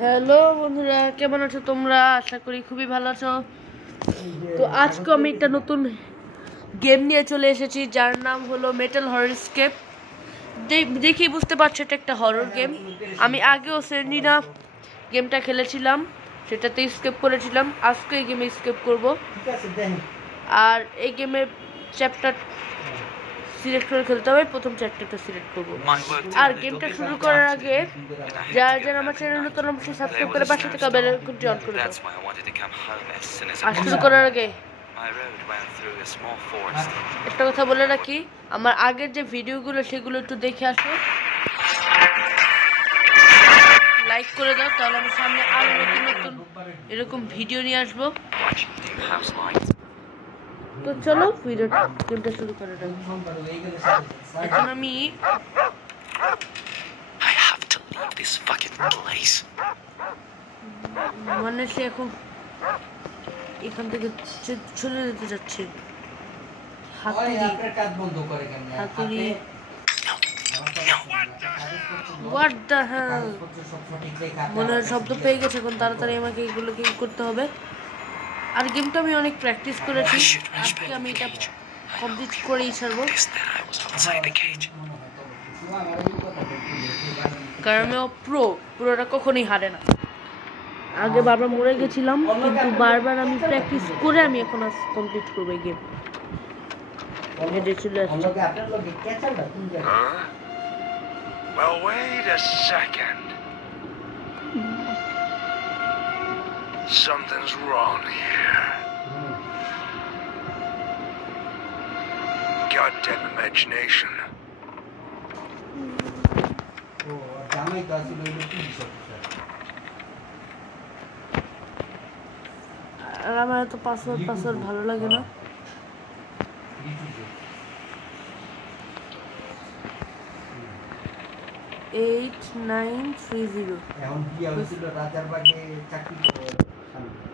হ্যালো বন্ধুরা, কেমন আছো তোমরা? আশা করি খুবই ভালো আছো। তো আজকে আমি একটা নতুন গেম নিয়ে চলে এসেছি, যার নাম হলো মেটাল হরর স্কেপ। দেখি বুঝতে পারছো, এটা একটা হরর গেম। আমি আগেও সেনিনা গেমটা খেলেছিলাম, সেটাতে স্কেপ করেছিলাম। আজকে এই গেমে স্কেপ করব। আর এই গেমের চ্যাপ্টার সিলেক্ট করে খেলতে হবে। প্রথম চ্যাপ্টারটা সিলেক্ট করব। আর গেমটা শুরু করার আগে যারা আমার চ্যানেল নতুন অবশ্যই সাবস্ক্রাইব করে পাশে থাকা বেল আইকনটি অন করে দাও। আর শুরু করার আগে একটা কথা বলে রাখি, আমার আগের যে ভিডিওগুলো সেগুলো একটু দেখে আসো, লাইক করে দাও, তাহলে আমি সামনে আরো নতুন নতুন এরকম ভিডিও নিয়ে আসবো। তো চলো গেমটা শুরু করে দাও। এখন আমি মানে সে এখন এখান থেকে চলে যেতে যাচ্ছে। মনে হয় শব্দ পেয়ে গেছে। এখন তাড়াতাড়ি আমাকে এগুলো কি করতে হবে। আর গেমটা আমি অনেক প্র্যাকটিস করেছি, আজকে আমি এটা কমপ্লিট করেই ছাড়বো। কারণ আমি পুরোটা কখনোই হারে না। আগে বারবার মরে গেছিলাম, কিন্তু বারবার আমি প্র্যাকটিস করে আমি এখন আজ কমপ্লিট করবো এই game. Well, wait a second. Something's wrong here. Goddamn imagination. আর আমার তো পাসওয়ার্ড ভালো লাগে না।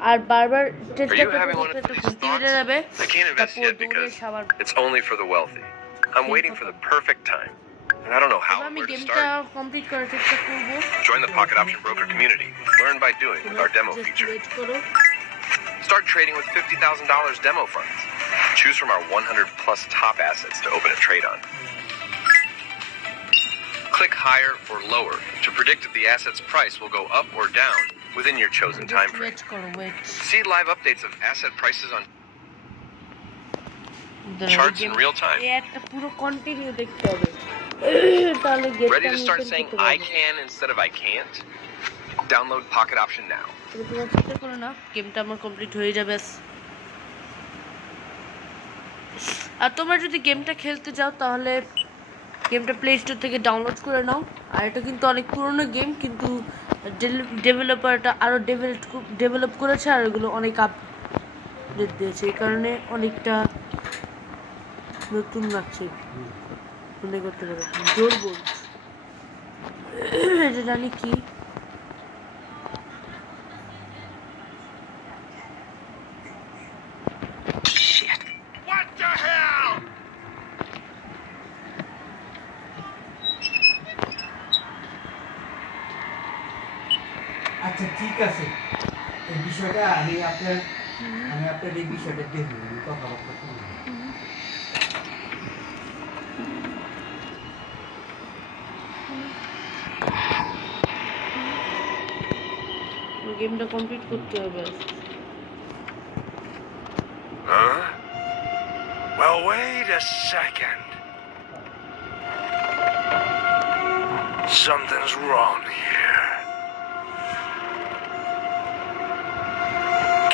আর বারবার চেষ্টা করতে যাবে। It's only for the wealthy. I'm waiting for the perfect time. And I don't know how আমি we're to গেমটা start. কমপ্লিট করার চেষ্টা করব। Join the Pocket Option Broker community. Learn by doing with our demo feature. Start trading with $50,000 demo funds. Choose from our 100 plus top assets to open a trade on. Click higher or lower to predict if the asset's price will go up or down within your chosen time frame. See live updates of asset prices on charts in real time. Ready to start saying I can instead of I can't? Download Pocket Option now. গেমটা আমার কমপ্লিট হয়ে যাবে। আর তোমরা যদি গেমটা খেলতে চাও তাহলে গেমটা প্লে স্টোর থেকে ডাউনলোড করে নাও। আর এটা কিন্তু অনেক পুরনো গেম, কিন্তু ডেভেলপারটা আরও ডেভেলপ করেছে, আর এগুলো অনেক আপডেট দিয়েছে, এই কারণে অনেকটা নতুন লাগছে। মনে করতে পারো জোর বল এটা জানি কি। আচ্ছা ঠিক আছে, এই বিষয়টা আমি আপনার এই বিষয়টা দেখব, কথাবার্তা করব। গেমটা কমপ্লিট করতে হবে। Well, wait a second. Something's wrong here.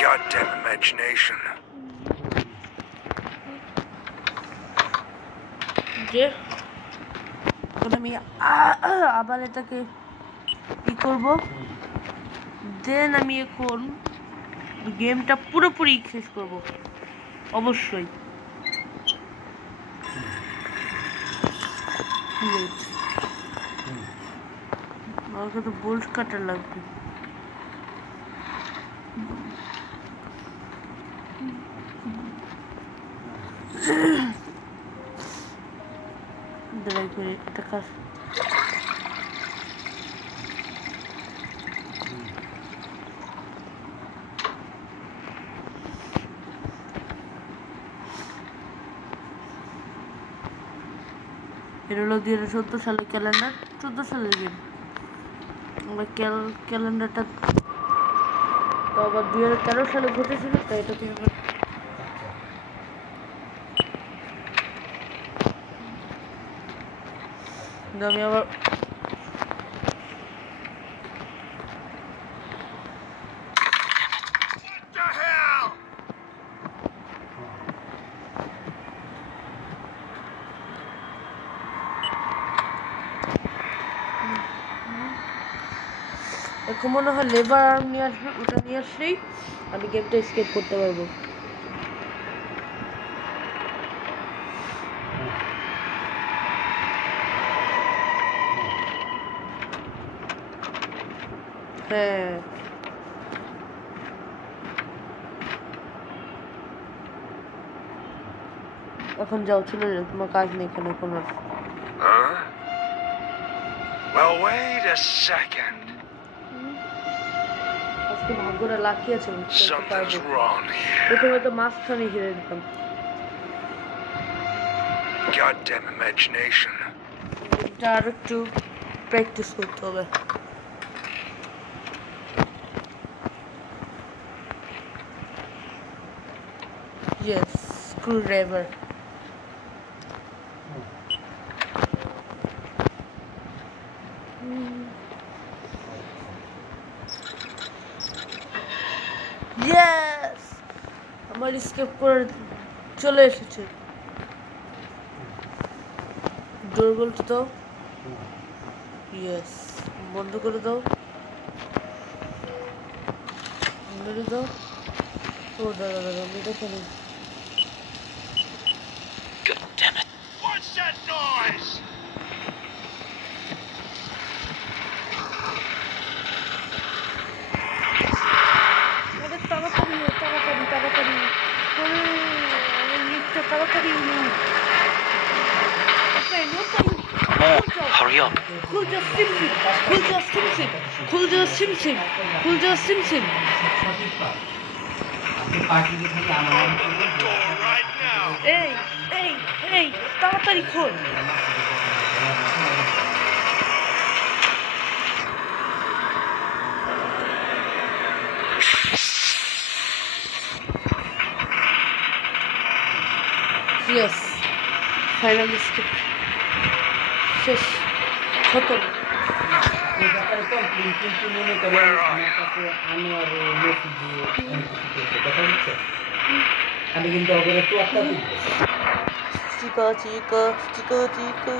Goddamn imagination. আমি আবার এটাকে কি করব, দেন আমি এখন গেমটা পুরোপুরি শেষ করব অবশ্যই। আমাকে তো বোল্ট কাটার লাগবে। দাঁড়াই করে একটা কাজ এটা হলো 2014 সালের ক্যালেন্ডার, 14 সালের গেম। আমরা ক্যালেন্ডারটা তো আবার 2013 সালে ঘটেছিল, তাই এটাকে আবার আমি আবার এখন মনে হয় লেবার আর্ম নিয়ে আসবে, ওটা নিয়ে আসলেই আমি গেমটা স্কেপ করতে পারবো। হ্যাঁ এখন যাও, চলে যাও, তোমার কাজ নেই এখানে কোনো। Huh? Well, wait a second. আজকে ভাগ্যটা লাকি আছে, Something's wrong here. প্রথমে তো মাঝখানে ঘিরে দিতাম। Goddamn imagination. এটা আর একটু প্র্যাকটিস করতে হবে। Yes, screwdriver. Yes! আমার স্কেপ করে চলে এসেছে। ডোর বলতে দাও। ইয়েস, বন্ধ করে দাও। মেরে দাও। ও দাদা দাদা, আমি দেখে নিই। God damn it. What's that noise? তাড়াতাড়ি তাড়াতাড়ি তাড়াতাড়ি, আমার লিফটটা তাড়াতাড়ি। Hurry up. খুল যা সিমসিম, খুল যা সিমসিম, খুল যা সিমসিম, খুল যা সিমসিম। এই এই এই, তাড়াতাড়ি খোল। Yes, finally skip. শেষ, খতম। আমি কিন্তু ওগুলো তো একটা দিব। চিকা চিকা চিকা চিকা।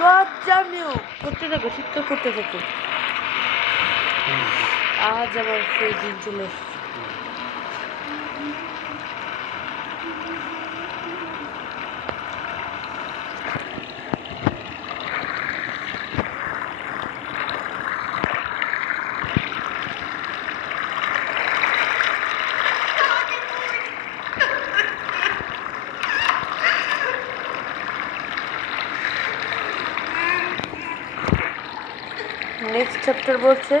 God damn you! করতে থাকো, ঠিকঠাক করতে থাকো। আজ আমার সেই দিন চলে এসেছে। নেক্সট চ্যাপ্টার বলছে,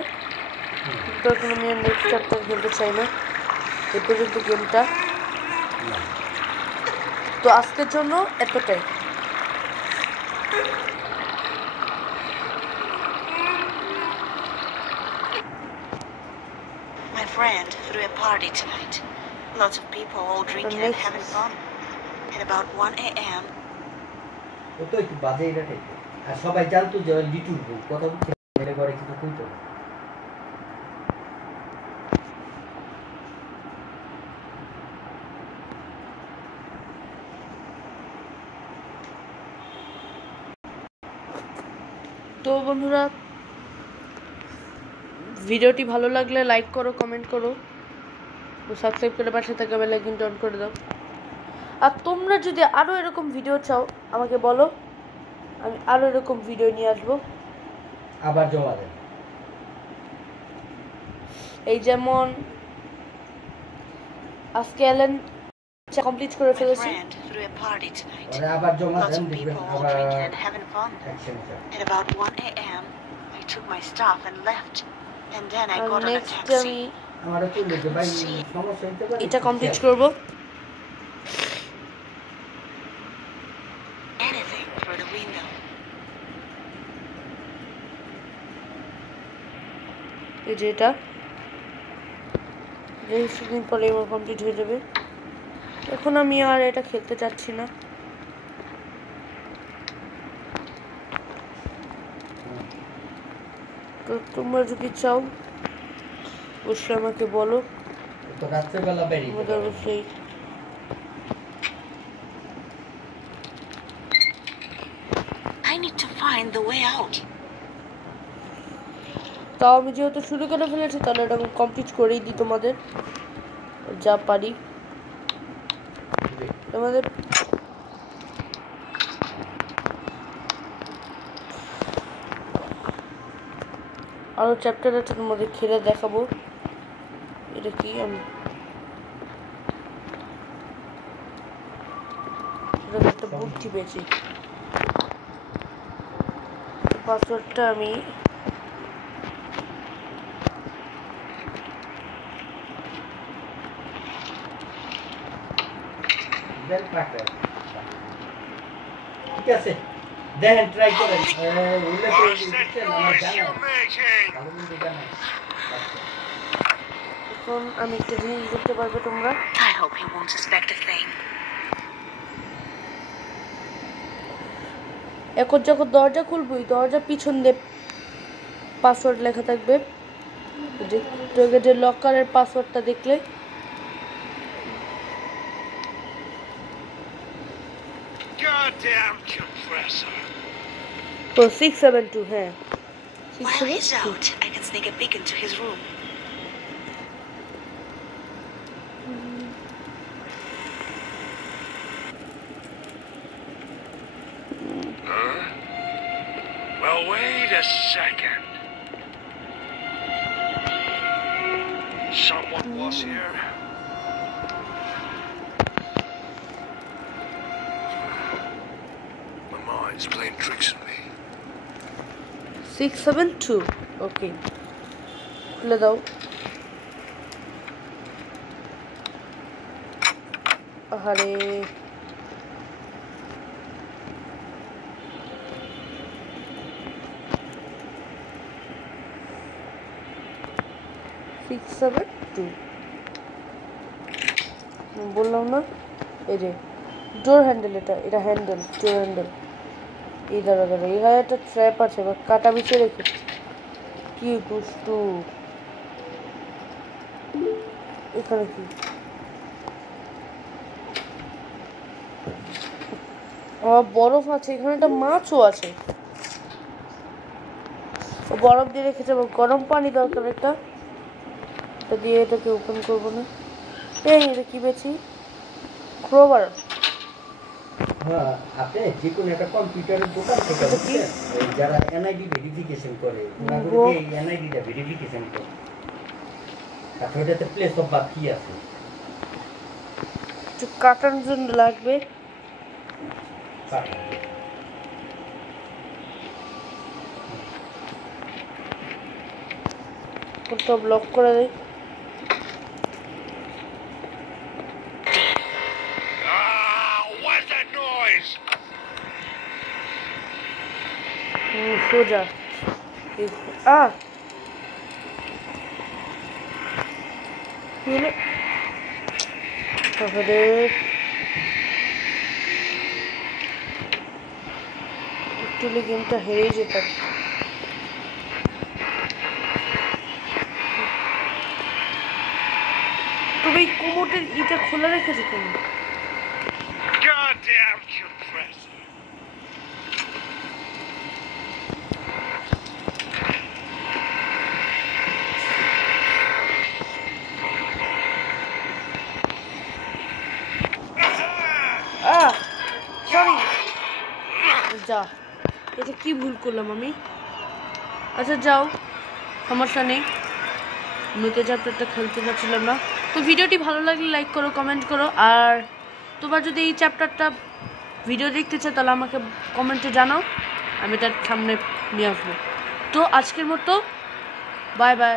তো এখন আমি নেক্সট চ্যাপ্টার খেলতে চাই না, এ পর্যন্ত গেমটা। তো আজকের জন্য এতটাই। My friend threw a party tonight. Lots of people all drinking and having fun. At about 1 a.m. ও তো একটু বাজে এটা ঠিক। আর সবাই জানতো যে লিটুর বউ কথা বলতে মেরে ঘরে কিছু কইতো। তো বন্ধুরা, ভিডিওটি ভালো লাগলে লাইক করো, কমেন্ট করো ও সাবস্ক্রাইব করে পাশে থাকা বেল আইকনটা অন করে দাও। আর তোমরা যদি আরও এরকম ভিডিও চাও আমাকে বলো, আমি আরও এরকম ভিডিও নিয়ে আসবো। আবার জমা দেন। এই যেমন আজকে এলেন কমপ্লিট করে My ফেলেছি। friend threw a party tonight. ওরা আবার জমা Lots দেন, of দেখবেন people all আবার drinking and having fun. Action আছে। At about 1 a.m. I took my stuff and left. And then I আর got on a next taxi. আমি আমারও চলে যে ভাই সমস্যা হইতে পারে। এটা কমপ্লিট করব। এই যে এটা কিছুদিন পরে আমার কমপ্লিট হয়ে যাবে। এখন আমি আর এটা খেলতে চাচ্ছি না। তো তোমরা যদি চাও অবশ্যই আমাকে বলো। তো রাত্রেবেলা বেরিয়ে আমাদের অবশ্যই I need to find the way out. তাও আমি যেহেতু শুরু করে ফেলেছি তাহলে এটা আমি কমপ্লিট করেই দিই তোমাদের যা পারি। তোমাদের আরো চ্যাপ্টার আছে তোমাদের খেলে দেখাবো। এটা কি আমি একটা বুদ্ধি পেয়েছি। পাসওয়ার্ডটা আমি ঠিক আছে দেখেন ট্রাই করেন উল্লেখ করে দিচ্ছেন আমার জানা এখন আমি একটা জিনিস দেখতে পারবে তোমরা। I hope he won't suspect a thing. এখন যখন দরজা খুলবো দরজা পিছন দিয়ে পাসওয়ার্ড লেখা থাকবে। যে লকারের পাসওয়ার্ডটা দেখলে Goddamn compressor. তো 672 হ্যাঁ While he's out, I can sneak a peek into his room. Well, wait a second. Someone was here. My mind's playing tricks on me. 672 ওকে খুলে দাও। আরে বললাম না এই যে ডোর হ্যান্ডেল, এটা হ্যান্ডেল ডোর হ্যান্ডেল। এই দাঁড়া এই হয় একটা ট্র্যাপ আছে বা কাটা বিছিয়ে রেখেছি। কি দুষ্টু এখানে কি বরফ আছে, এখানে একটা মাছও আছে। বরফ দিয়ে রেখেছে, গরম পানি দরকার একটা, এটা দিয়ে এটাকে ওপেন করবো না। এই এটা কি পেয়েছি ক্রোবার। হ্যাঁ আপনি যে কোনো একটা কম্পিউটারের দোকান থেকে যারা এনআইডি ভেরিফিকেশন করে ওনাদেরকে এই এনআইডিটা ভেরিফিকেশন করে তারপর এটাতে প্লেস অফ বার্থ কি আছে একটু কাটার জন্য লাগবে। কোনটা ব্লক করে দেয়। What's that noise? সোজা তারপরে একটু গেমটা হেরে যেতাম। তবে এই কোমোটের ইটা খোলা রেখেছে কেন? Goddamn compressor. সরি যা, এটা কি ভুল করলাম আমি। আচ্ছা যাও, সমস্যা নেই, আমি তো চ্যাপ্টারটা খেলতে চাচ্ছিলাম না। তো ভিডিওটি ভালো লাগলে লাইক করো, কমেন্ট করো, আর তোমার যদি এই চ্যাপ্টারটা ভিডিও দেখতে চাও তাহলে আমাকে কমেন্টে জানাও, আমি এটার সামনে নিয়ে আসবো। তো আজকের মতো বাই বাই।